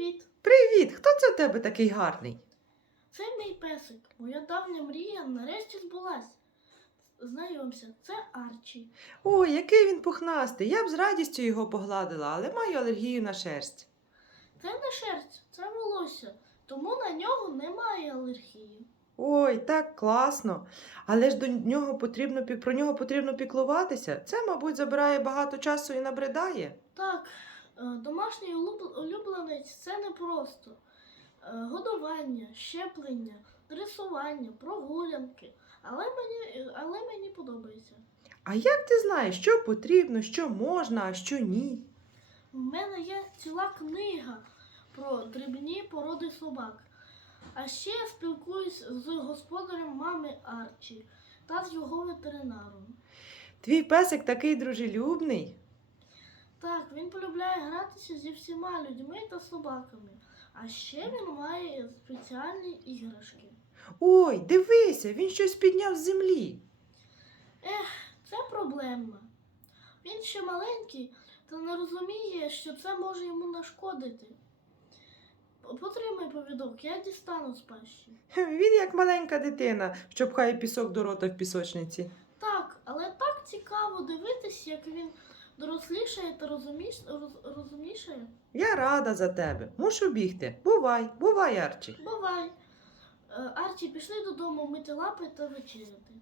Привіт! Привіт! Хто це в тебе такий гарний? Це мій песик. Моя давня мрія нарешті збулась. Знайомся, це Арчі. Ой, який він пухнастий. Я б з радістю його погладила, але маю алергію на шерсть. Це не шерсть, це волосся, тому на нього немає алергії. Ой, так класно. Але ж до нього потрібно про нього потрібно піклуватися. Це, мабуть, забирає багато часу і набридає. Так, домашній улюб- улюбленець це не просто. Е, Годування, щеплення, дресування, прогулянки. Але мені, е, але мені подобається. А як ти знаєш, що потрібно, що можна, а що ні? У мене є ціла книга про дрібні породи собак. А ще я спілкуюсь з господарем мами Арчі та з його ветеринаром. Твій песик такий дружелюбний. Так, він полюбляє гратися зі всіма людьми та собаками. А ще він має спеціальні іграшки. Ой, дивися, він щось підняв з землі. Це проблема. Він ще маленький та не розуміє, що це може йому нашкодити. Потримай повідок, я дістану з пащі. Він як маленька дитина, що пхає пісок до рота в пісочниці. Так, але так цікаво дивитись, як він дорослішає та розуміш... роз... розумнішає. Я рада за тебе. Мушу бігти. Бувай, бувай, Арчі. Бувай. Е, Арчі, пішли додому мити лапи та вечеряти.